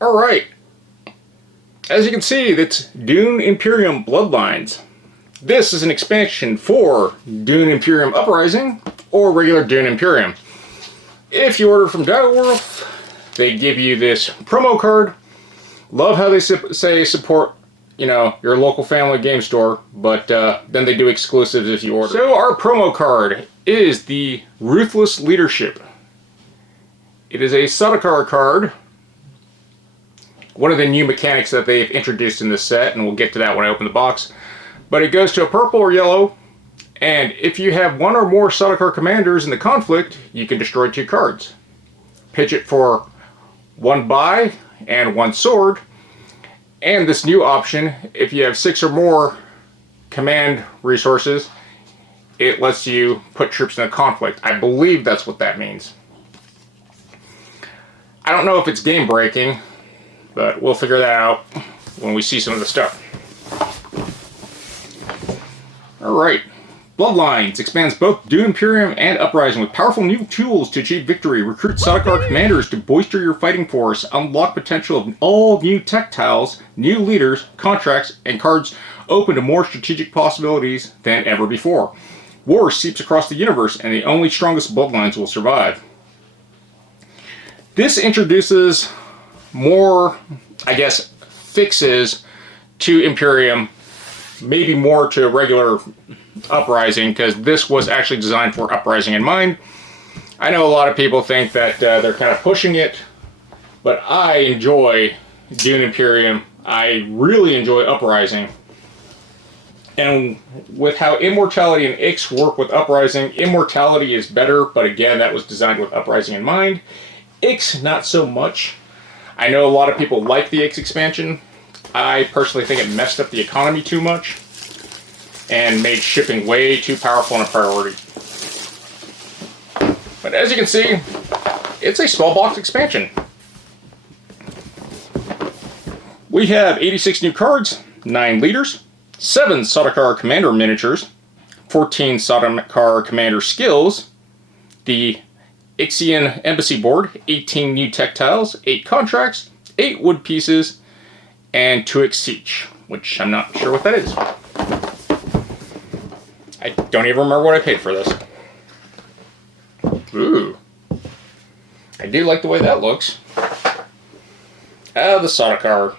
Alright, as you can see, that's Dune Imperium Bloodlines. This is an expansion for Dune Imperium Uprising or regular Dune Imperium. If you order from Direwolf, they give you this promo card. Love how they say support, your local family game store, but then they do exclusives if you order. So our promo card is the Ruthless Leadership. It is a Sardaukar card. One of the new mechanics that they've introduced in this set, and we'll get to that when I open the box. But it goes to a purple or yellow, and if you have one or more Sardaukar commanders in the conflict, you can destroy 2 cards. Pitch it for 1 buy and 1 sword. And this new option, if you have 6 or more command resources, it lets you put troops in a conflict. I believe that's what that means. I don't know if it's game breaking, but we'll figure that out when we see some of the stuff. Alright, Bloodlines expands both Dune Imperium and Uprising with powerful new tools to achieve victory. Recruit Sardaukar commanders to bolster your fighting force. Unlock potential of all new tech tiles, new leaders, contracts, and cards open to more strategic possibilities than ever before. War seeps across the universe, and the only strongest Bloodlines will survive. This introduces more, fixes to Imperium, maybe more to regular Uprising, because this was actually designed for Uprising in mind. I know a lot of people think that they're kind of pushing it, but I enjoy Dune Imperium. I really enjoy Uprising. And with how Immortality and Ix work with Uprising, Immortality is better, but again, that was designed with Uprising in mind. Ix, not so much. I know a lot of people like the Ix expansion. I personally think it messed up the economy too much and made shipping way too powerful and a priority. But as you can see, it's a small box expansion. We have 86 new cards, 9 leaders, 7 Sardaukar commander miniatures, 14 Sardaukar commander skills, the Ixian embassy board, 18 new tech tiles, 8 contracts, 8 wood pieces, and 2 Siege, which I'm not sure what that is. I don't even remember what I paid for this. Ooh. I do like the way that looks. The Sardaukar.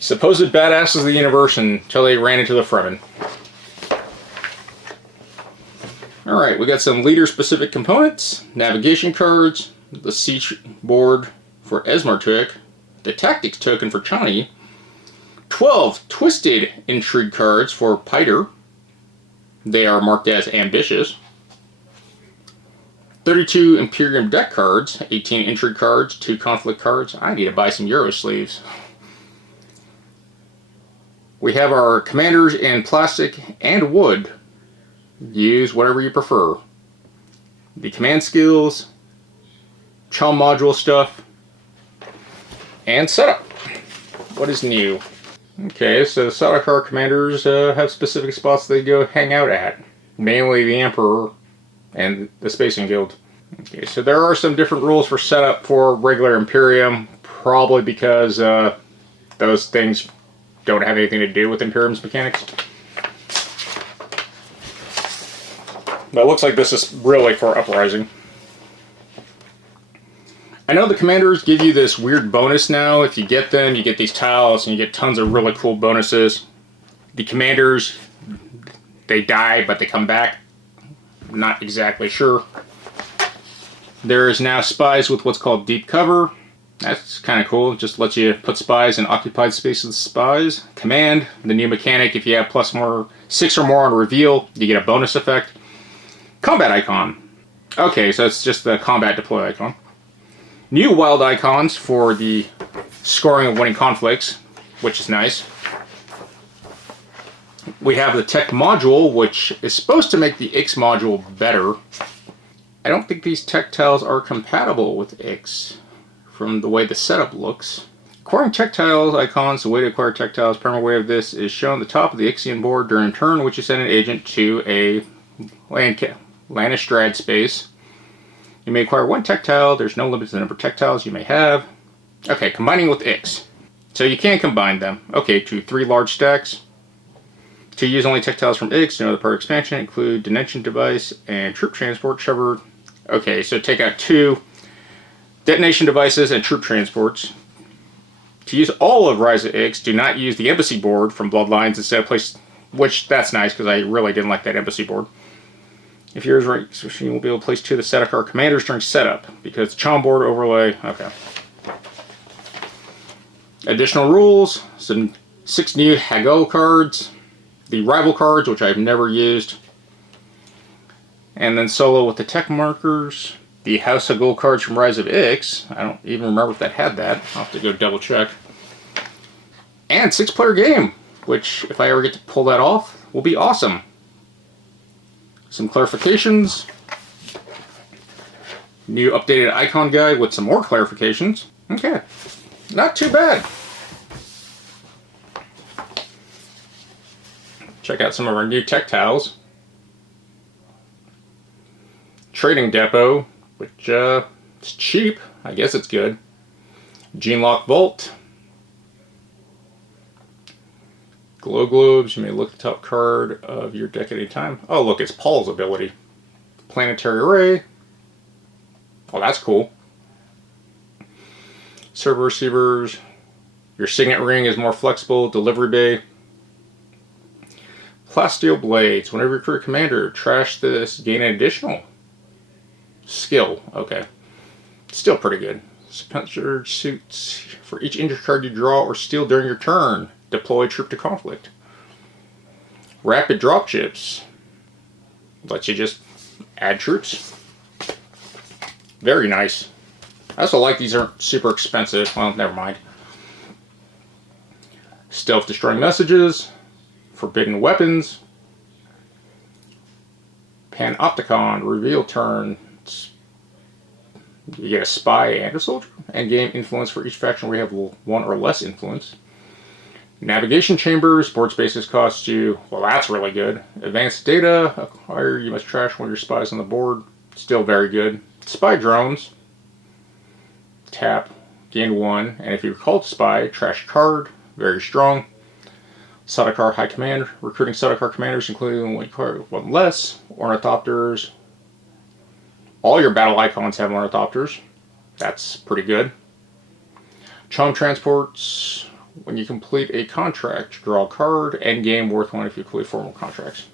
Supposed badasses of the universe until they ran into the Fremen. Alright, we got some leader-specific components, navigation cards, the siege board for Esmartuk, the tactics token for Chani, 12 twisted intrigue cards for Piter. They are marked as ambitious. 32 Imperium deck cards, 18 intrigue cards, 2 conflict cards. I need to buy some Euro sleeves. We have our commanders in plastic and wood. Use whatever you prefer. The command skills, Chum module stuff, and setup. What is new? Okay, so the Sardaukar commanders have specific spots they go hang out at. Mainly the Emperor and the Spacing Guild. Okay, so there are some different rules for setup for regular Imperium, probably because those things don't have anything to do with Imperium's mechanics. But it looks like this is really for Uprising. I know the commanders give you this weird bonus now. If you get them, you get these tiles and you get tons of really cool bonuses. The commanders, they die, but they come back. I'm not exactly sure. There is now spies with what's called deep cover. That's kind of cool. It just lets you put spies in occupied space with spies. Command, the new mechanic, if you have +6 or more on reveal, you get a bonus effect. Combat icon. Okay, so it's just the combat deploy icon. New wild icons for the scoring of winning conflicts, which is nice. We have the tech module, which is supposed to make the Ix module better. I don't think these tech tiles are compatible with Ix from the way the setup looks. Acquiring tech tiles icons, the way to acquire tech tiles, primary way of this is shown at the top of the Ixian board during turn, which you send an agent to a Lannistrad space. You may acquire 1 tech tile. There's no limit to the number of tech tiles you may have. Okay, combining with Ix. So you can combine them. Okay, to 3 large stacks. To use only tech tiles from Ix, no other part of expansion include detonation device and troop transport shover. Okay, so take out 2 detonation devices and troop transports. To use all of Rise of Ix, do not use the embassy board from Bloodlines instead of place, which that's nice because I really didn't like that embassy board. If yours right, you will be able to place 2 of the Sedekar commanders during setup because Chom board overlay. Okay. Additional rules: some 6 new Hagel cards, the rival cards, which I've never used, and then solo with the tech markers. The House of Gold cards from Rise of Ix. I don't even remember if that had that. I'll have to go double check. And 6-player game, which if I ever get to pull that off, will be awesome. Some clarifications. New updated icon guide with some more clarifications. Okay, not too bad. Check out some of our new tech tiles. Trading depot, which it's cheap. I guess it's good. Gene Lock Vault. Glow globes. You may look at the top card of your deck at any time. Oh, look, it's Paul's ability. Planetary array. Oh, that's cool. Server receivers. Your signet ring is more flexible. Delivery bay. Plasteel blades. Whenever you recruit a commander, trash this. Gain an additional skill. Okay. Still pretty good. Spencer suits. For each injured card you draw or steal during your turn, deploy troop to conflict. Rapid drop chips. Lets you just add troops. Very nice. I also like these aren't super expensive. Well, never mind. Stealth destroying messages. Forbidden weapons. Panopticon. Reveal turn. You get a spy and a soldier, and gain influence for each faction where you have 1 or less influence. Navigation chambers, board spaces cost you, well, that's really good. Advanced data, acquire, you must trash 1 of your spies on the board, still very good. Spy drones, tap, gain 1, and if you're called spy, trash card, very strong. Sedekar High Command, recruiting Sedekar commanders, including 1 less, ornithopters. All your battle icons have ornithopters. That's pretty good. Chom transports. When you complete a contract, draw a card. End game worth 1 if you complete formal contracts.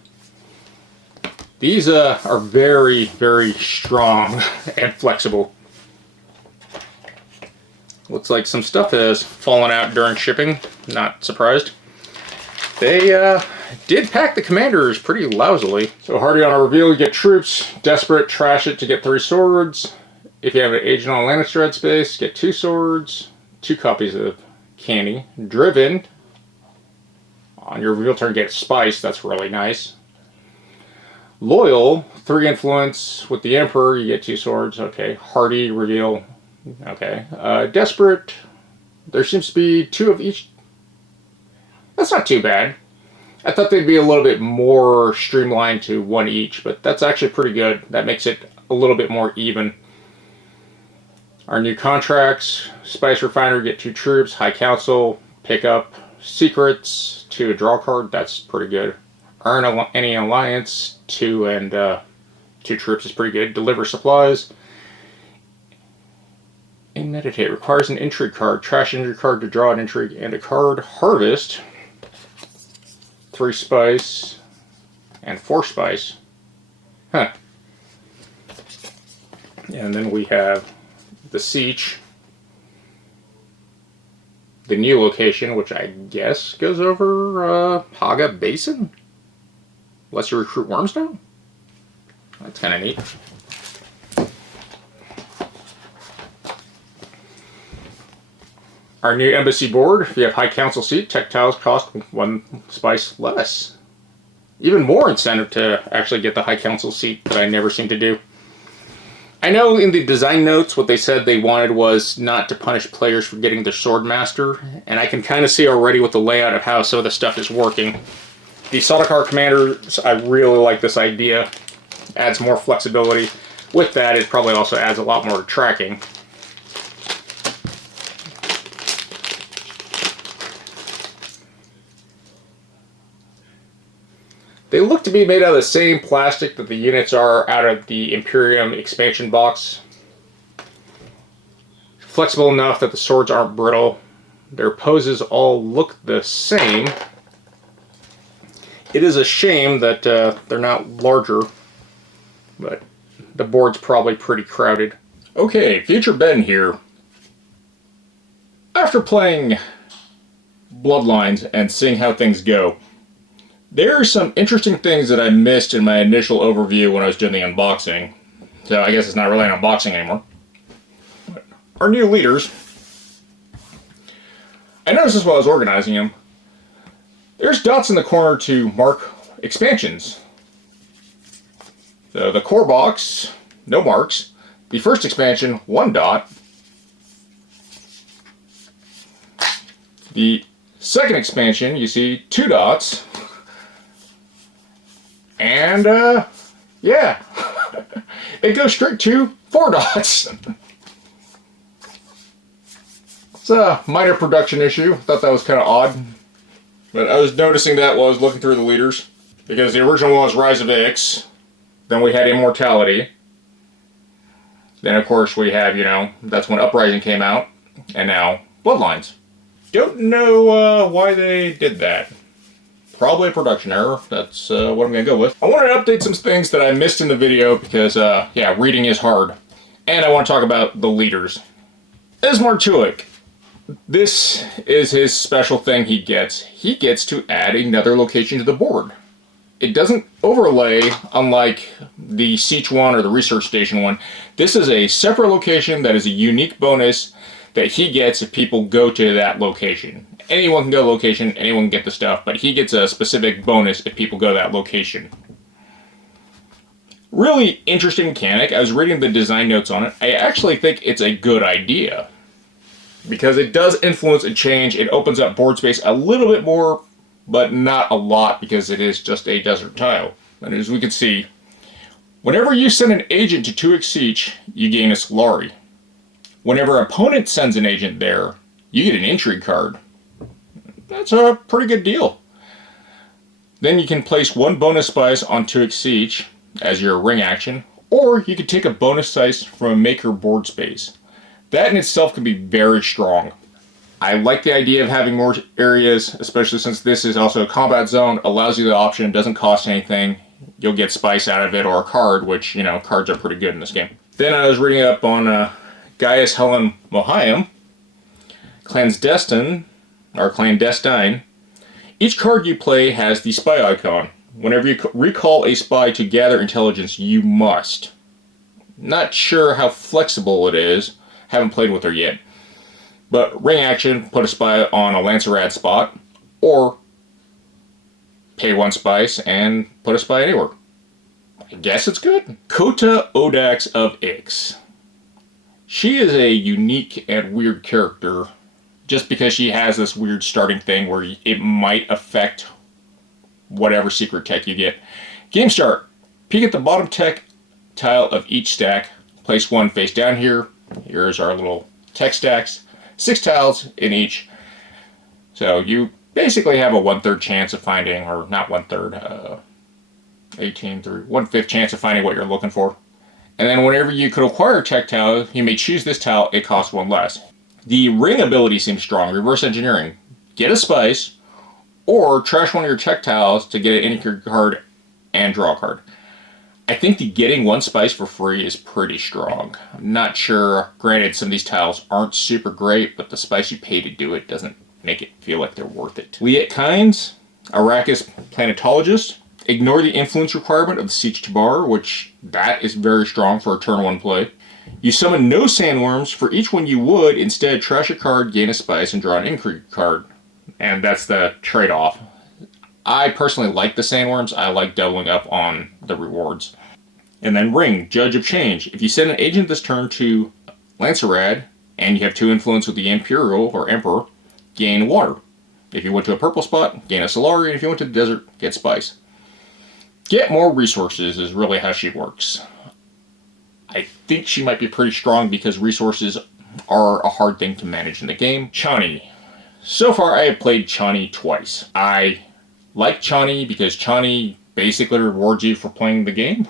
These are very, very strong and flexible. Looks like some stuff has fallen out during shipping. Not surprised. They did pack the commanders pretty lousily. So hardy on a reveal, you get troops. Desperate, trash it to get 3 swords. If you have an agent on Lannister space, get 2 swords. 2 copies of candy. Driven. On your reveal turn, get spice. That's really nice. Loyal, 3 influence. With the Emperor, you get 2 swords. Okay. Hardy, reveal. Okay. Desperate. There seems to be 2 of each. That's not too bad. I thought they'd be a little bit more streamlined to 1 each, but that's actually pretty good. That makes it a little bit more even. Our new contracts, Spice Refiner, get 2 troops, High Council, pick up secrets, 2 a draw card, that's pretty good. Earn any alliance, 2 and 2 troops is pretty good. Deliver supplies. And meditate, requires an intrigue card, trash intrigue card to draw an intrigue and a card. Harvest. 3 spice and 4 spice. Huh. And then we have the Siege. The new location, which I guess goes over Haga Basin? Unless you recruit Wormstone? That's kind of neat. Our new embassy board, if you have High Council seat, tech tiles cost 1 spice less. Even more incentive to actually get the High Council seat that I never seem to do. I know in the design notes what they said they wanted was not to punish players for getting their Sword Master, and I can kind of see already with the layout of how some of the stuff is working. The Sedekar commanders, I really like this idea. Adds more flexibility. with that, it probably also adds a lot more tracking. They look to be made out of the same plastic that the units are out of the Imperium expansion box. Flexible enough that the swords aren't brittle. Their poses all look the same. It is a shame that they're not larger, but the board's probably pretty crowded. Okay, future Ben here. After playing Bloodlines and seeing how things go, there are some interesting things that I missed in my initial overview when I was doing the unboxing. So I guess it's not really an unboxing anymore. But our new leaders. I noticed this while I was organizing them. There's dots in the corner to mark expansions. So the core box, no marks. The first expansion, 1 dot. The second expansion, you see 2 dots. And, yeah. It goes straight to 4 dots. It's a minor production issue. I thought that was kind of odd. But I was noticing that while I was looking through the leaders. Because the original one was Rise of Ix. Then we had Immortality. Then, of course, we have, that's when Uprising came out. And now, Bloodlines. Don't know why they did that. Probably a production error. That's what I'm going to go with. I wanted to update some things that I missed in the video because, yeah, reading is hard. And I want to talk about the leaders. Ismar Tulik. This is his special thing he gets. He gets to add another location to the board. It doesn't overlay, unlike the Siege one or the Research Station one. This is a separate location that is a unique bonus that he gets if people go to that location. Anyone can go to the location, anyone can get the stuff, but he gets a specific bonus if people go to that location. Really interesting mechanic. I was reading the design notes on it. I actually think it's a good idea. Because it does influence and change. It opens up board space a little bit more, but not a lot because it is just a desert tile. And as we can see, whenever you send an agent to 2x Siege, you gain a Solari. Whenever an opponent sends an agent there, you get an intrigue card. That's a pretty good deal. Then you can place 1 bonus spice on 2x Siege as your ring action, or you can take a bonus spice from a maker board space. That in itself can be very strong. I like the idea of having more areas, especially since this is also a combat zone, allows you the option, doesn't cost anything. You'll get spice out of it or a card, which, cards are pretty good in this game. Then I was reading up on Gaius Helen Mohiam, Clandestine. Each card you play has the spy icon. Whenever you recall a spy to gather intelligence, you must. Not sure how flexible it is. Haven't played with her yet. But ring action, put a spy on a Lancerad spot, or pay 1 spice and put a spy anywhere. I guess it's good. Kota Odax of Ix. She is a unique and weird character just because she has this weird starting thing where it might affect whatever secret tech you get. Game start. Peek at the bottom tech tile of each stack. Place 1 face down here. Here's our little tech stacks. 6 tiles in each. So you basically have a 1/3 chance of finding, or not 1/3, 18 through 1/5 chance of finding what you're looking for. And then whenever you could acquire a tech tile, you may choose this tile, it costs 1 less. The ring ability seems strong. Reverse engineering. Get a spice, or trash one of your tech tiles to get an intrigue card and draw a card. I think the getting 1 spice for free is pretty strong. I'm not sure. Granted, some of these tiles aren't super great, but the spice you pay to do it doesn't make it feel like they're worth it. Liet Kynes, Arrakis Planetologist. Ignore the influence requirement of the Siege Tabar, which that is very strong for a turn 1 play. You summon no sandworms. For each one you would, instead trash a card, gain a spice, and draw an intrigue card. And that's the trade-off. I personally like the sandworms. I like doubling up on the rewards. And then Ring, Judge of Change. If you send an agent this turn to Lancerad, and you have 2 influence with the Imperial or Emperor, gain water. If you went to a purple spot, gain a Solari, and if you went to the desert, get spice. Get more resources is really how she works. I think she might be pretty strong because resources are a hard thing to manage in the game. Chani. So far, I have played Chani twice. I like Chani because Chani basically rewards you for playing the game.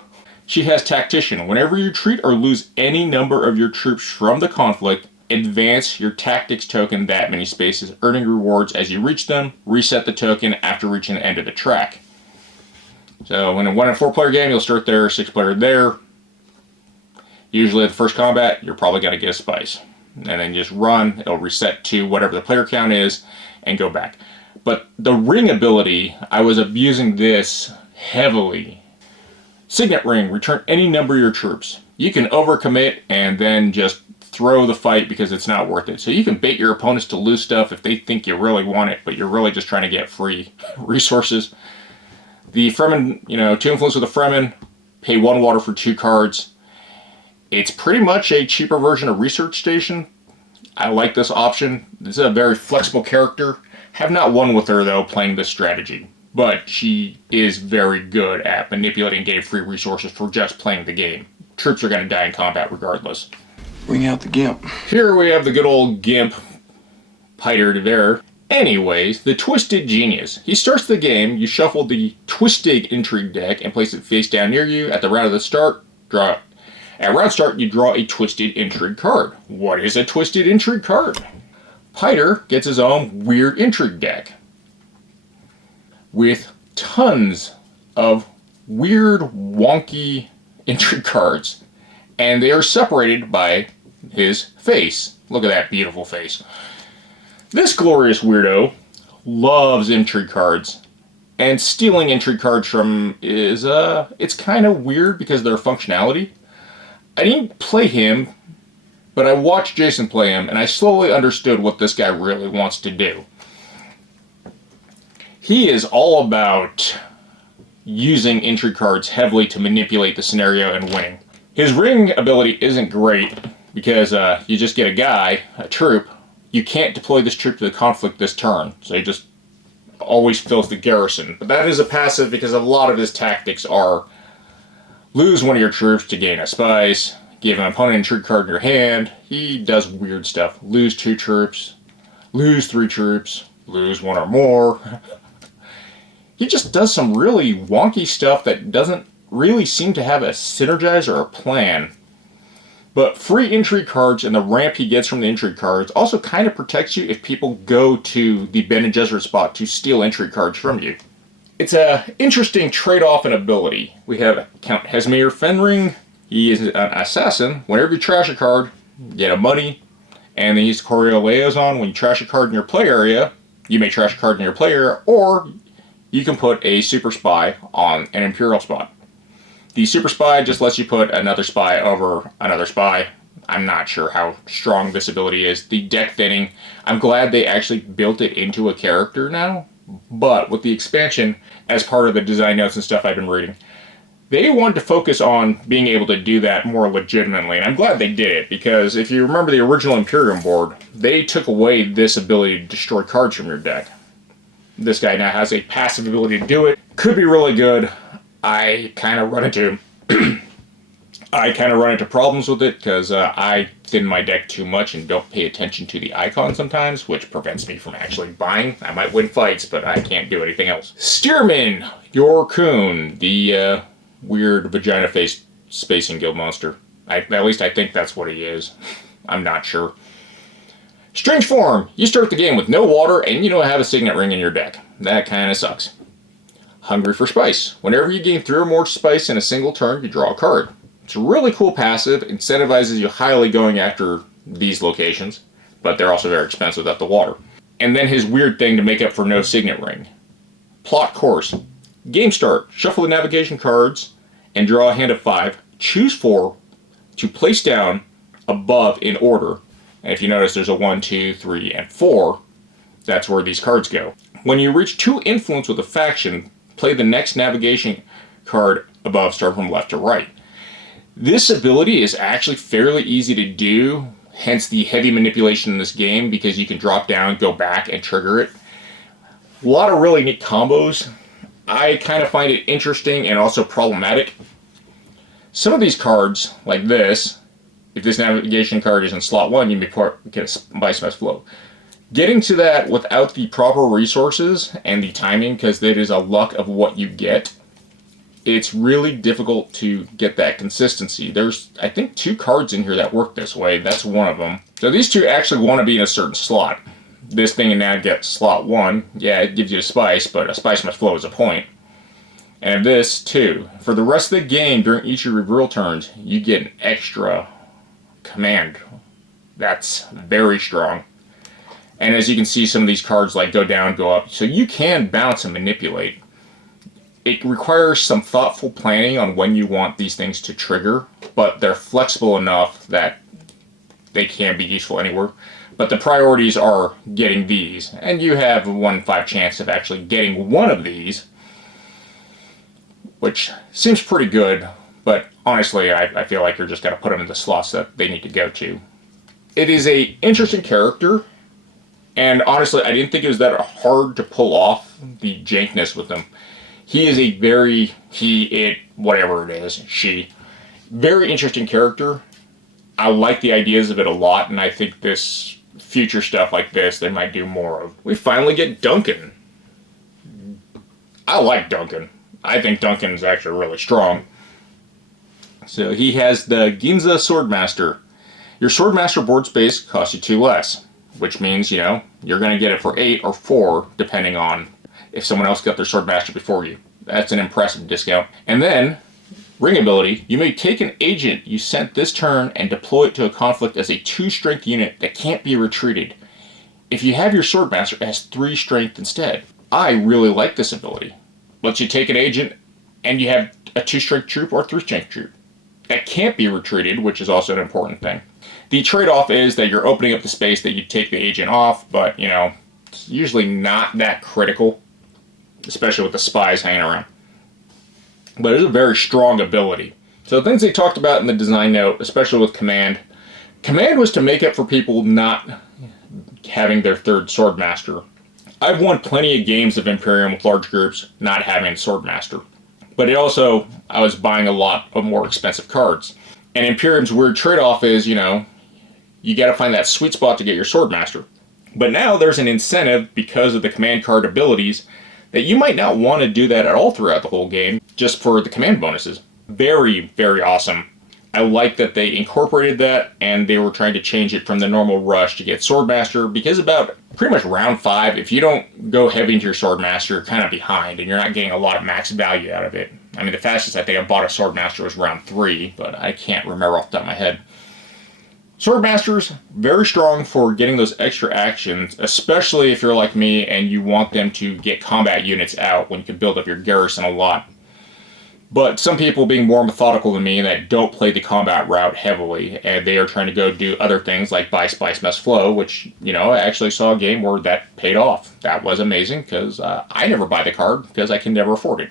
She has Tactician. Whenever you retreat or lose any number of your troops from the conflict, advance your tactics token that many spaces, earning rewards as you reach them. Reset the token after reaching the end of the track. So in a 1 and 4 player game, you'll start there, 6 player there. Usually at the first combat, you're probably going to get a spice. And then just run, it'll reset to whatever the player count is, and go back. But the ring ability, I was abusing this heavily. Signet Ring, return any number of your troops. You can overcommit and then just throw the fight because it's not worth it. So you can bait your opponents to lose stuff if they think you really want it, but you're really just trying to get free resources. The Fremen, 2 influence with the Fremen, pay 1 water for 2 cards. It's pretty much a cheaper version of Research Station. I like this option. This is a very flexible character. Have not won with her, though, playing this strategy. But she is very good at manipulating and getting free resources for just playing the game. Troops are going to die in combat regardless. Bring out the Gimp. Here we have the good old Gimp, Piter de Ver. Anyways, the Twisted Genius. He starts the game, you shuffle the Twisted Intrigue deck and place it face down near you. At the round of the start, At round start, you draw a Twisted Intrigue card. What is a Twisted Intrigue card? Piter gets his own weird intrigue deck with tons of weird, wonky intrigue cards. And they are separated by his face. Look at that beautiful face. This glorious weirdo loves intrigue cards. And stealing intrigue cards from is, it's kind of weird because of their functionality. I didn't play him, but I watched Jason play him, and I slowly understood what this guy really wants to do. He is all about using intrigue cards heavily to manipulate the scenario and winning. His ring ability isn't great because you just get a troop. You can't deploy this troop to the conflict this turn, so he just always fills the garrison. But that is a passive because a lot of his tactics are lose one of your troops to gain a spice, give an opponent an intrigue card in your hand. He does weird stuff. Lose 2 troops, lose 3 troops, lose 1 or more. He just does some really wonky stuff that doesn't really seem to have a synergize or a plan. But free intrigue cards and the ramp he gets from the intrigue cards also kind of protects you if people go to the Ben and Gesserit spot to steal intrigue cards from you. It's an interesting trade-off in ability. We have Count Hesmir Fenring. He is an assassin. Whenever you trash a card, you get a money. And then he's Choreo Liaison. When you trash a card in your play area, you may trash a card in your play area, or you can put a super spy on an Imperial spot. The super spy just lets you put another spy over another spy. I'm not sure how strong this ability is. The deck thinning, I'm glad they actually built it into a character now. But with the expansion, as part of the design notes and stuff I've been reading, they wanted to focus on being able to do that more legitimately. And I'm glad they did it, because if you remember the original Imperium board, they took away this ability to destroy cards from your deck. This guy now has a passive ability to do it. Could be really good. I kind of run into problems with it because I thin my deck too much and don't pay attention to the icon sometimes, which prevents me from actually buying. I might win fights, but I can't do anything else. Stearman Yorkun, the weird vagina-faced spacing guild monster. At least I think that's what he is. I'm not sure. Strange Form. You start the game with no water and you don't have a signet ring in your deck. That kind of sucks. Hungry for Spice. Whenever you gain 3 or more spice in a single turn, you draw a card. It's a really cool passive, incentivizes you highly going after these locations, but they're also very expensive without the water. And then his weird thing to make up for no signet ring. Plot Course. Game start. Shuffle the navigation cards and draw a hand of 5. Choose 4 to place down above in order. And if you notice, there's a 1, 2, 3, and 4. That's where these cards go. When you reach 2 influence with a faction, play the next navigation card above, start from left to right. This ability is actually fairly easy to do, hence the heavy manipulation in this game, because you can drop down, go back, and trigger it. A lot of really neat combos. I kind of find it interesting and also problematic. Some of these cards, like this, if this navigation card is in slot 1, you may get a Vice Mess Flow. Getting to that without the proper resources and the timing, because it is a luck of what you get, it's really difficult to get that consistency. There's, I think, 2 cards in here that work this way. That's one of them. So these 2 actually want to be in a certain slot. This thing now gets slot 1. Yeah, it gives you a spice, but a spice must flow as a point. And this, too. For the rest of the game, during each of your reveal turns, you get an extra command. That's very strong. And as you can see, some of these cards like go down, go up. So you can bounce and manipulate. It requires some thoughtful planning on when you want these things to trigger, but they're flexible enough that they can be useful anywhere. But the priorities are getting these, and you have a 1 in 5 chance of actually getting one of these, which seems pretty good, but honestly I feel like you're just going to put them in the slots that they need to go to. It is a interesting character, and honestly I didn't think it was that hard to pull off the jankness with him. He is a very, whatever it is, very interesting character. I like the ideas of it a lot, and I think this future stuff like this they might do more of. We finally get Duncan. I like Duncan. I think Duncan is actually really strong. So he has the Ginza Swordmaster. Your Swordmaster board space costs you 2 less, which means, you know, you're going to get it for 8 or 4, depending on if someone else got their Swordmaster before you. That's an impressive discount. And then, ring ability, you may take an agent you sent this turn and deploy it to a conflict as a 2 strength unit that can't be retreated. If you have your Swordmaster, it has 3 strength instead. I really like this ability. Lets you take an agent and you have a 2 strength troop or 3 strength troop that can't be retreated, which is also an important thing. The trade-off is that you're opening up the space that you take the agent off, but, you know, it's usually not that critical, especially with the spies hanging around. But it's a very strong ability. So the things they talked about in the design note, especially with Command, Command was to make up for people not having their 3rd Swordmaster. I've won plenty of games of Imperium with large groups not having a Swordmaster. But it also, I was buying a lot of more expensive cards. And Imperium's weird trade-off is, you know, you gotta find that sweet spot to get your Swordmaster. But now there's an incentive because of the command card abilities that you might not want to do that at all throughout the whole game, just for the command bonuses. Very, very awesome. I like that they incorporated that, and they were trying to change it from the normal rush to get Swordmaster, because about pretty much round 5, if you don't go heavy into your Swordmaster, you're kind of behind, and you're not getting a lot of max value out of it. I mean, the fastest I think I bought a Swordmaster was round 3, but I can't remember off the top of my head. Swordmasters, very strong for getting those extra actions, especially if you're like me and you want them to get combat units out when you can build up your garrison a lot. But some people being more methodical than me that don't play the combat route heavily, and they are trying to go do other things like buy Spice Mess Flow, which, you know, I actually saw a game where that paid off. That was amazing, because I never buy the card, because I can never afford it.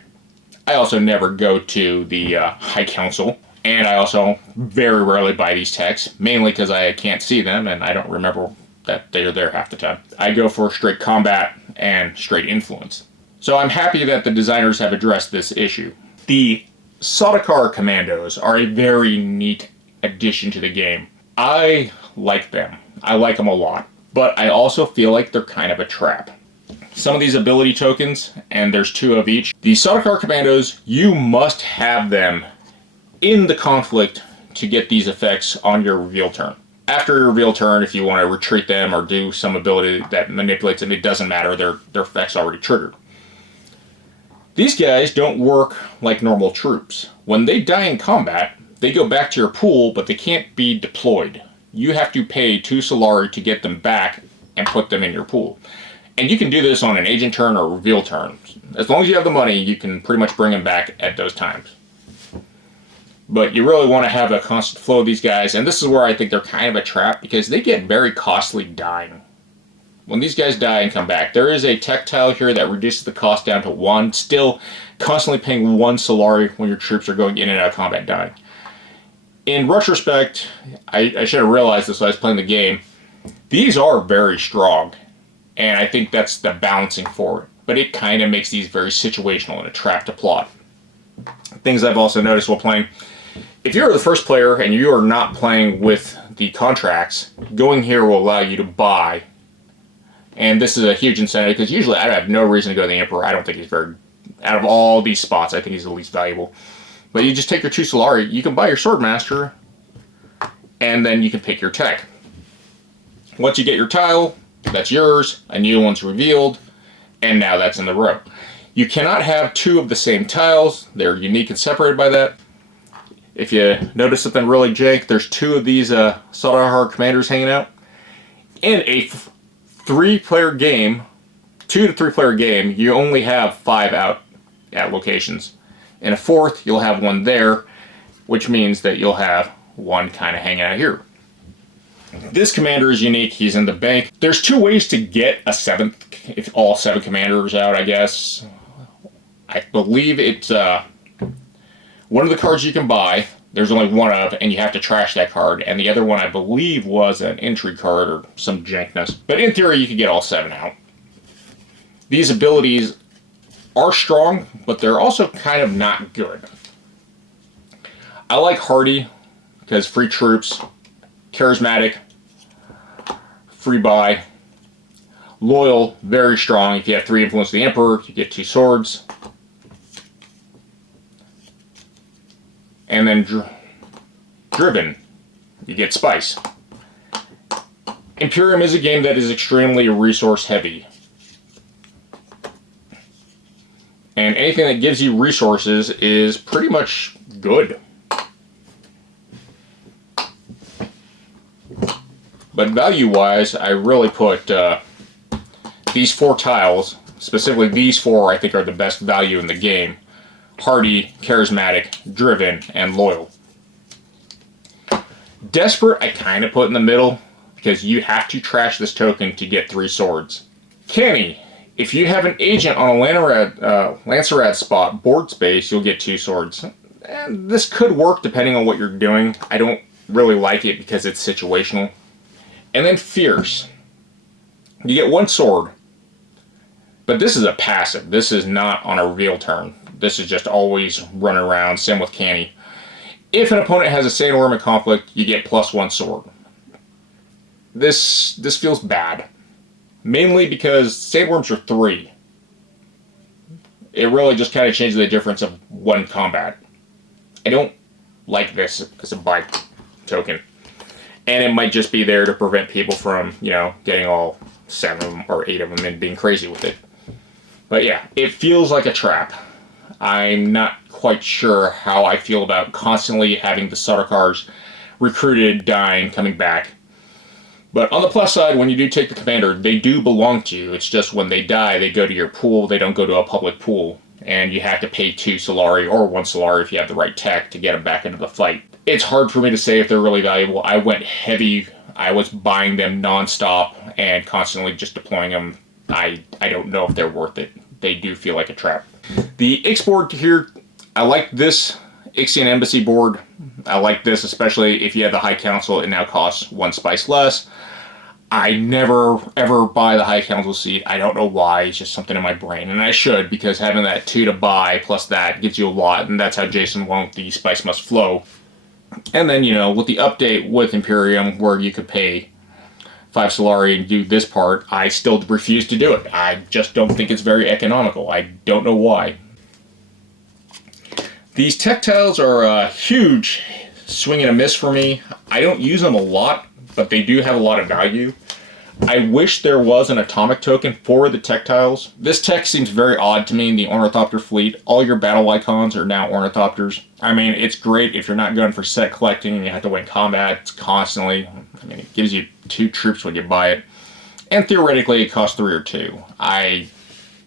I also never go to the High Council, and I also very rarely buy these techs, mainly because I can't see them, and I don't remember that they're there half the time. I go for straight combat and straight influence. So I'm happy that the designers have addressed this issue. The Sardaukar Commandos are a very neat addition to the game. I like them. I like them a lot. But I also feel like they're kind of a trap. Some of these ability tokens, and there's 2 of each. The Sardaukar Commandos, you must have them in the conflict to get these effects on your reveal turn. After your reveal turn, if you want to retreat them or do some ability that manipulates them, it doesn't matter. Their effect's already triggered. These guys don't work like normal troops. When they die in combat, they go back to your pool, but they can't be deployed. You have to pay 2 Solari to get them back and put them in your pool. And you can do this on an agent turn or reveal turn. As long as you have the money, you can pretty much bring them back at those times. But you really want to have a constant flow of these guys, and this is where I think they're kind of a trap, because they get very costly dying. When these guys die and come back, there is a tech tile here that reduces the cost down to 1, still constantly paying 1 Solari when your troops are going in and out of combat dying. In retrospect, I should have realized this when I was playing the game, these are very strong, and I think that's the balancing for it. But it kind of makes these very situational and a trap to plot. Things I've also noticed while playing, If you're the first player and you are not playing with the contracts, going here will allow you to buy. And this is a huge incentive because usually I have no reason to go to the Emperor. I don't think he's very, out of all these spots, I think he's the least valuable. But you just take your 2 Solari, you can buy your Swordmaster, and then you can pick your tech. Once you get your tile, that's yours, a new one's revealed, and now that's in the row. You cannot have 2 of the same tiles. They're unique and separated by that. If you notice something really jank, there's 2 of these Sardaukar commanders hanging out. In a 3-player game, 2 to 3 player game, you only have 5 out at locations. In a 4th, you'll have 1 there, which means that you'll have 1 kind of hanging out here. This commander is unique. He's in the bank. There's 2 ways to get a 7th, if all 7 commanders out, I guess. I believe it's one of the cards you can buy. There's only 1 of, and you have to trash that card. And the other one, I believe, was an entry card or some jankness. But in theory, you could get all 7 out. These abilities are strong, but they're also kind of not good. I like Hardy because free troops, charismatic, free buy, loyal, very strong. If you have 3 influence of the Emperor, you get 2 swords. And then driven, you get spice. Imperium is a game that is extremely resource heavy. And anything that gives you resources is pretty much good. But value-wise, I really put these 4 tiles, specifically these 4, I think are the best value in the game. Hardy, charismatic, driven, and loyal. Desperate, I kind of put in the middle, because you have to trash this token to get 3 swords. Canny. If you have an agent on a Lancerad spot, board space, you'll get 2 swords. And this could work depending on what you're doing. I don't really like it because it's situational. And then Fierce. You get 1 sword. But this is a passive. This is not on a reveal turn. This is just always run around, same with Canny. If an opponent has a Sandworm in conflict, you get +1 sword. This feels bad. Mainly because Sandworms are 3. It really just kind of changes the difference of 1 combat. I don't like this as a buy token. And it might just be there to prevent people from, you know, getting all 7 or 8 of them and being crazy with it. But yeah, it feels like a trap. I'm not quite sure how I feel about constantly having the Sardaukars recruited, dying, coming back. But on the plus side, when you do take the commander, they do belong to you. It's just when they die, they go to your pool. They don't go to a public pool. And you have to pay 2 Solari or 1 Solari if you have the right tech to get them back into the fight. It's hard for me to say if they're really valuable. I went heavy. I was buying them nonstop and constantly just deploying them. I don't know if they're worth it. They do feel like a trap. The Ix board here, I like this Ixian Embassy board. I like this, especially if you have the High Council. It now costs 1 spice less. I never, ever buy the High Council seat. I don't know why. It's just something in my brain. And I should, because having that 2 to buy plus that gives you a lot. And that's how Jason won't. The spice must flow. And then, you know, with the update with Imperium, where you could pay 5 Solari and do this part, I still refuse to do it. I just don't think it's very economical. I don't know why. These tech tiles are a huge swing and a miss for me. I don't use them a lot, but they do have a lot of value. I wish there was an atomic token for the tech tiles. This tech seems very odd to me in the Ornithopter fleet. All your battle icons are now Ornithopters. I mean, it's great if you're not going for set collecting and you have to win combat constantly. I mean, it gives you 2 troops when you buy it. And theoretically, it costs 3 or 2. I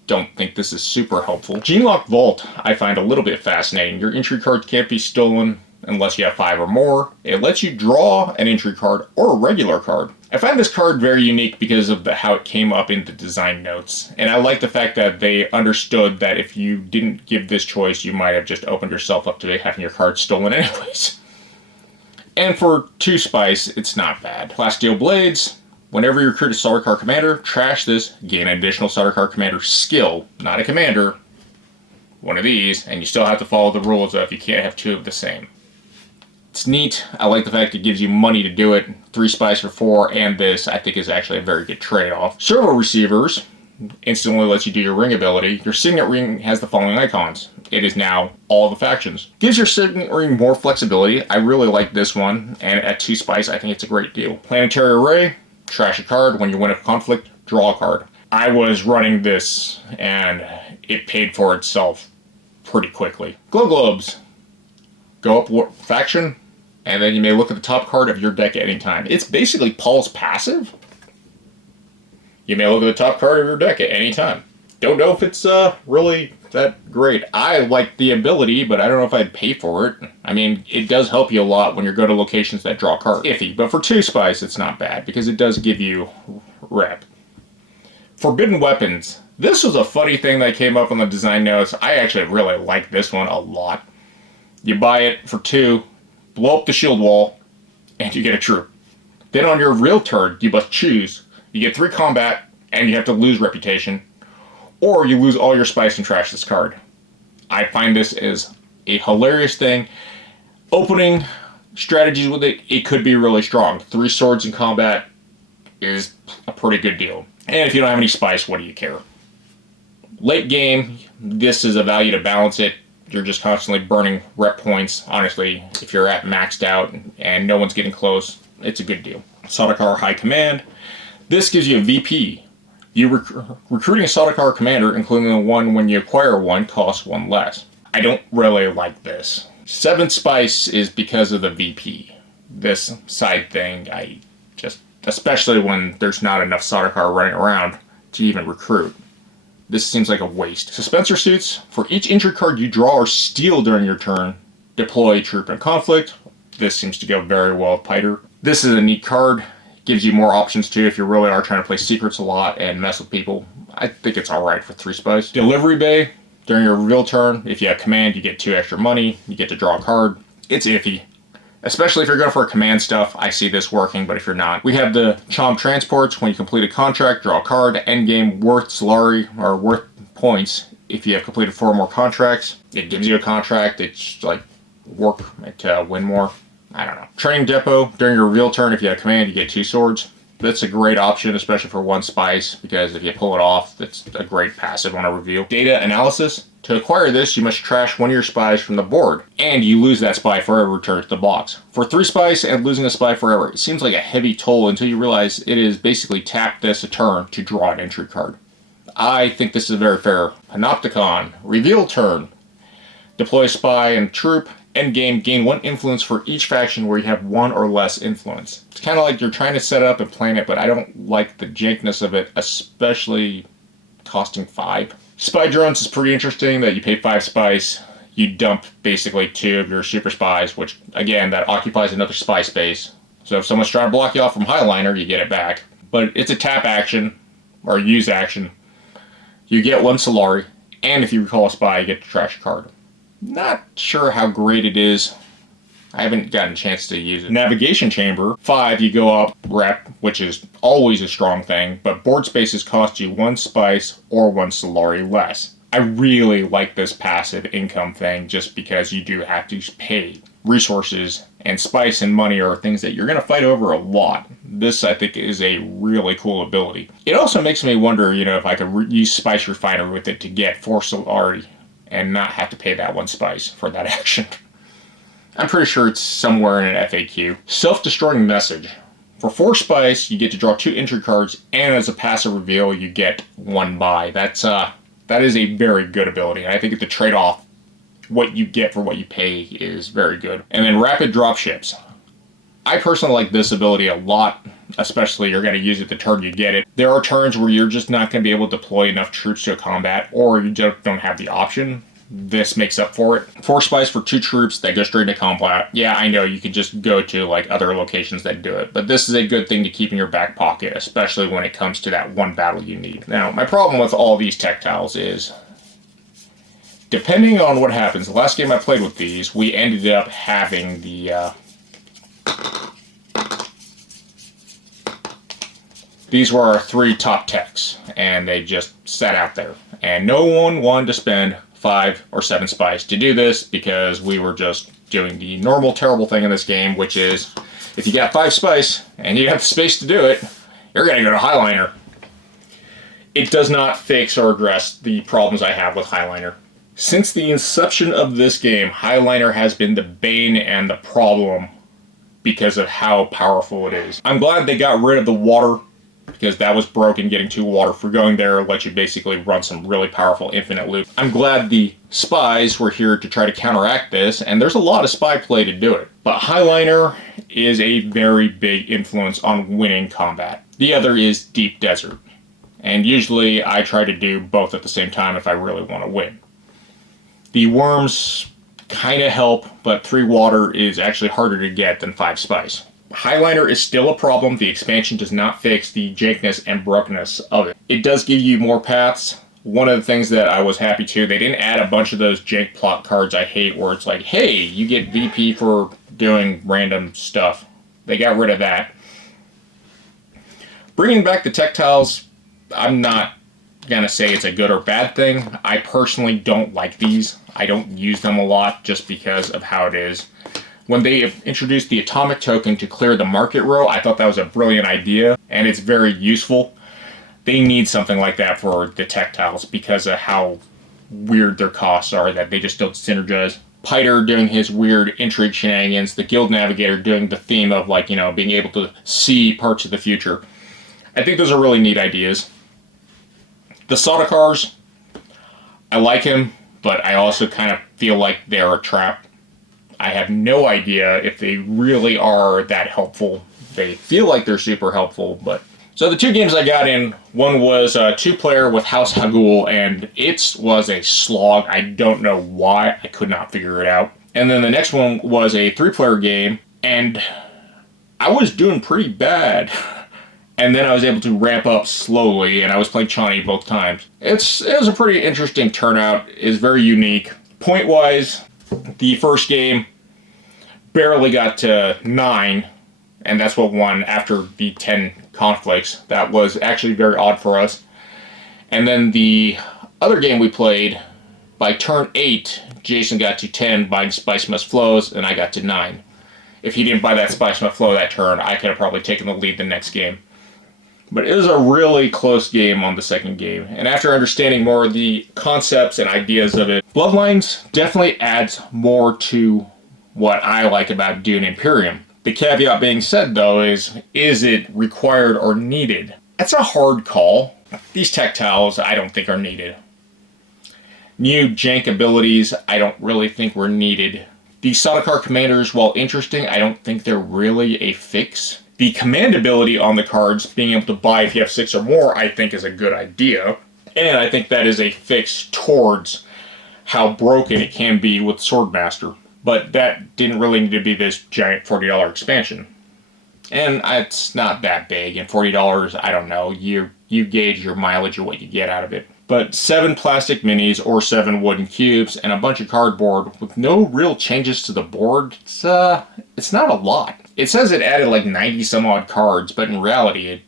don't think this is super helpful. Genelock Vault, I find a little bit fascinating. Your entry cards can't be stolen unless you have 5 or more. It lets you draw an entry card or a regular card. I find this card very unique because of how it came up in the design notes. And I like the fact that they understood that if you didn't give this choice, you might have just opened yourself up to having your card stolen anyways. And for 2 spice, it's not bad. Plasteel Blades. Whenever you recruit a Sardaukar commander, trash this, gain an additional Sardaukar commander skill, not a commander. One of these, and you still have to follow the rules of you can't have 2 of the same. It's neat. I like the fact it gives you money to do it. 3 spice for 4, and this I think is actually a very good trade-off. Servo receivers instantly lets you do your ring ability. Your signet ring has the following icons. It is now all the factions. Gives your signet ring more flexibility. I really like this one, and at 2 spice I think it's a great deal. Planetary array, trash a card. When you win a conflict, draw a card. I was running this and it paid for itself pretty quickly. Glow globes. Go up faction, and then you may look at the top card of your deck at any time. It's basically Paul's passive. You may look at the top card of your deck at any time. Don't know if it's really that great. I like the ability, but I don't know if I'd pay for it. I mean, it does help you a lot when you go to locations that draw cards. Iffy, but for 2 spice, it's not bad because it does give you rep. Forbidden weapons. This was a funny thing that came up on the design notes. I actually really like this one a lot. You buy it for 2, blow up the shield wall, and you get a troop. Then on your real turn, you must choose. You get 3 combat, and you have to lose reputation, or you lose all your spice and trash this card. I find this is a hilarious thing. Opening strategies with it, it could be really strong. 3 swords in combat is a pretty good deal. And if you don't have any spice, what do you care? Late game, this is a value to balance it. You're just constantly burning rep points. Honestly, if you're at maxed out and no one's getting close, it's a good deal. Sardaukar High Command. This gives you a VP. Recruiting a Sardaukar commander, including the one when you acquire one, costs 1 less. I don't really like this. 7 spice is because of the VP. This side thing, I just, especially when there's not enough Sardaukar running around to even recruit. This seems like a waste. Suspensor suits. For each injury card you draw or steal during your turn, deploy a troop in conflict. This seems to go very well with Piter. This is a neat card. Gives you more options too if you really are trying to play secrets a lot and mess with people. I think it's alright for 3 spice. Delivery Bay. During your reveal turn, if you have command, you get 2 extra money. You get to draw a card. It's iffy. Especially if you're going for command stuff, I see this working, but if you're not. We have the Chom Transports. When you complete a contract, draw a card. Endgame worth Solari, or worth points. If you have completed 4 more contracts, it gives you a contract. It's like work to win more. I don't know. Training Depot. During your reveal turn, if you have command, you get 2 swords. That's a great option, especially for 1 spice, because if you pull it off, that's a great passive on a reveal. Data Analysis. To acquire this, you must trash 1 of your spies from the board, and you lose that spy forever return to the box. For 3 spice and losing a spy forever, it seems like a heavy toll until you realize it is basically tap this a turn to draw an entry card. I think this is very fair. Panopticon. Reveal turn. Deploy a spy and troop. Endgame, gain 1 influence for each faction where you have 1 or less influence. It's kind of like you're trying to set up and plan it, but I don't like the jankness of it, especially costing 5. Spy drones is pretty interesting that you pay 5 spice, you dump basically 2 of your super spies, which again, that occupies another spy space. So if someone's trying to block you off from Highliner, you get it back. But it's a tap action, or use action. You get 1 Solari, and if you recall a spy, you get to trash a card. Not sure how great it is. I haven't gotten a chance to use it. Navigation Chamber. 5, you go up rep, which is always a strong thing, but board spaces cost you 1 spice or 1 Solari less. I really like this passive income thing just because you do have to pay resources, and spice and money are things that you're going to fight over a lot. This, I think, is a really cool ability. It also makes me wonder, if I could use Spice Refiner with it to get 4 Solari and not have to pay that 1 spice for that action. I'm pretty sure it's somewhere in an FAQ. Self-Destroying Message. For 4 spice, you get to draw 2 entry cards, and as a passive reveal, you get 1 buy. That is a very good ability. I think the trade-off, what you get for what you pay, is very good. And then Rapid Dropships. I personally like this ability a lot, especially you're going to use it the turn you get it. There are turns where you're just not going to be able to deploy enough troops to a combat, or you just don't have the option. This makes up for it. 4 spice for 2 troops that go straight into combat. Yeah, I know you could just go to like other locations that do it, but this is a good thing to keep in your back pocket, especially when it comes to that 1 battle you need. Now, my problem with all these tech tiles is, depending on what happens, the last game I played with these, we ended up having the these were our 3 top techs, and they just sat out there, and no one wanted to spend 5 or 7 spice to do this because we were just doing the normal terrible thing in this game, which is if you got 5 spice and you have the space to do it, you're going to go to Highliner. It does not fix or address the problems I have with Highliner. Since the inception of this game, Highliner has been the bane and the problem because of how powerful it is. I'm glad they got rid of the water, because that was broken. Getting 2 water for going there lets you basically run some really powerful infinite loop. I'm glad the spies were here to try to counteract this, and there's a lot of spy play to do it. But Highliner is a very big influence on winning combat. The other is Deep Desert. And usually I try to do both at the same time if I really want to win. The worms kind of help, but 3 water is actually harder to get than 5 spice. Highliner is still a problem. The expansion does not fix the jankness and brokenness of it. It does give you more paths. One of the things that I was happy to, they didn't add a bunch of those jank plot cards I hate where it's like, hey, you get VP for doing random stuff. They got rid of that. Bringing back the tech tiles, I'm not gonna say it's a good or bad thing. I personally don't like these. I don't use them a lot just because of how it is. When they introduced the atomic token to clear the market row, I thought that was a brilliant idea, and it's very useful. They need something like that for the tech tiles because of how weird their costs are, that they just don't synergize. Piter doing his weird intrigue shenanigans, the Guild Navigator doing the theme of, like, you know, being able to see parts of the future. I think those are really neat ideas. The Sardaukars, I like him, but I also kind of feel like they're a trap. I have no idea if they really are that helpful. They feel like they're super helpful, but... So the 2 games I got in, one was a 2-player with House Hagul, and it was a slog. I don't know why. I could not figure it out. And then the next one was a 3-player game, and I was doing pretty bad. And then I was able to ramp up slowly, and I was playing Chani both times. It was a pretty interesting turnout. It's very unique. Point-wise, the first game barely got to 9, and that's what won after the 10 conflicts. That was actually very odd for us. And then the other game we played, by turn 8, Jason got to 10 buying Spice Must Flows, and I got to 9. If he didn't buy that Spice Must Flow that turn, I could have probably taken the lead the next game. But it was a really close game on the second game, and after understanding more of the concepts and ideas of it, Bloodlines definitely adds more to what I like about Dune Imperium. The caveat being said, though, is it required or needed? That's a hard call. These tech tiles I don't think are needed. New jank abilities I don't really think were needed. The Sardaukar commanders, while interesting, I don't think they're really a fix. The command ability on the cards, being able to buy if you have 6 or more, I think is a good idea. And I think that is a fix towards how broken it can be with Swordmaster. But that didn't really need to be this giant $40 expansion. And it's not that big, and $40, I don't know, you gauge your mileage of what you get out of it. But 7 plastic minis or 7 wooden cubes and a bunch of cardboard with no real changes to the board, it's not a lot. It says it added like 90 some odd cards, but in reality it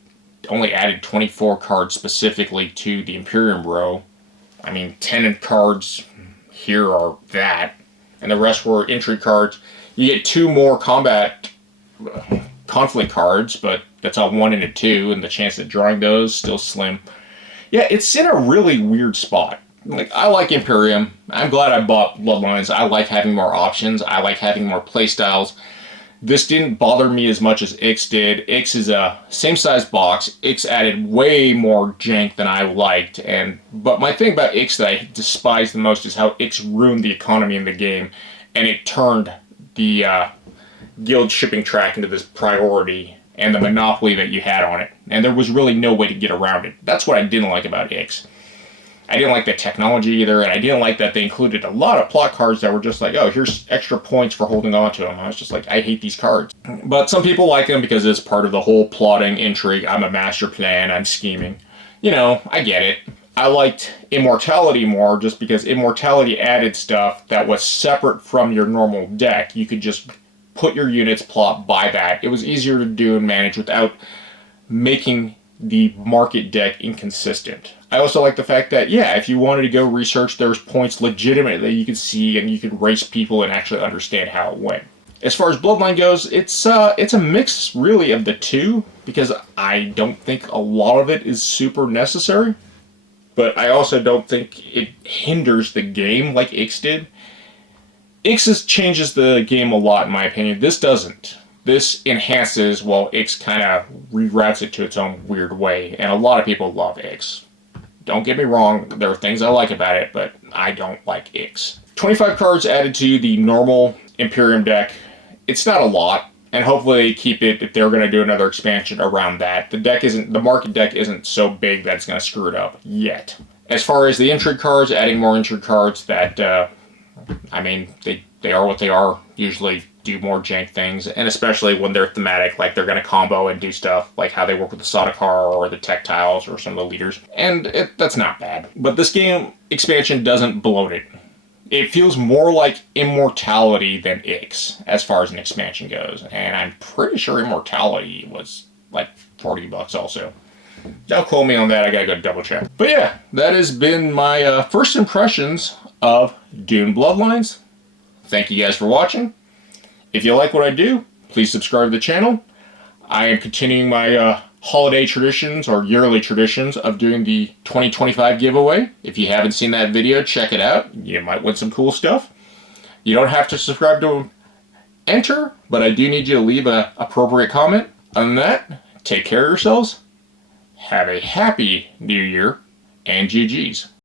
only added 24 cards specifically to the Imperium row. I mean, 10 cards here are that, and the rest were entry cards. You get 2 more combat conflict cards, but that's a 1 and a 2, and the chance of drawing those still slim. Yeah, it's in a really weird spot. Like, I like Imperium. I'm glad I bought Bloodlines. I like having more options. I like having more playstyles. This didn't bother me as much as Ix did. Ix is a same size box. Ix added way more jank than I liked. But my thing about Ix that I despise the most is how Ix ruined the economy in the game, and it turned the guild shipping track into this priority and the monopoly that you had on it. And there was really no way to get around it. That's what I didn't like about Ix. I didn't like the technology either, and I didn't like that they included a lot of plot cards that were just like, oh, here's extra points for holding on to them. I was just like, I hate these cards. But some people like them because it's part of the whole plotting intrigue. I'm a master plan, I'm scheming. You know, I get it. I liked Immortality more just because Immortality added stuff that was separate from your normal deck. You could just put your units, plot, buy that. It was easier to do and manage without making the market deck inconsistent. I also like the fact that, yeah, if you wanted to go research, there's points legitimately that you could see and you could race people and actually understand how it went. As far as Bloodline goes, it's a mix really of the two, because I don't think a lot of it is super necessary, but I also don't think it hinders the game like Ix did. Ix changes the game a lot in my opinion. This doesn't. This enhances while Ix kind of reroutes it to its own weird way, and a lot of people love Ix. Don't get me wrong, there are things I like about it, but I don't like Ix. 25 cards added to the normal Imperium deck. It's not a lot, and hopefully they keep it if they're going to do another expansion around that. The market deck isn't so big that it's going to screw it up yet. As far as the intrigue cards, adding more intrigue cards that, I mean, they are what they are. Usually do more jank things, and especially when they're thematic, like they're going to combo and do stuff like how they work with the Sodacar or the Tactiles or some of the leaders, and that's not bad. But this game expansion doesn't bloat it. It feels more like Immortality than Ix as far as an expansion goes, and I'm pretty sure Immortality was like $40 also. Don't quote me on that, I gotta go double check. But yeah, that has been my first impressions of Dune Bloodlines. Thank you guys for watching. If you like what I do, please subscribe to the channel. I am continuing my holiday traditions or yearly traditions of doing the 2025 giveaway. If you haven't seen that video, check it out. You might win some cool stuff. You don't have to subscribe to enter, but I do need you to leave an appropriate comment. Other than that, take care of yourselves. Have a happy new year, and GG's.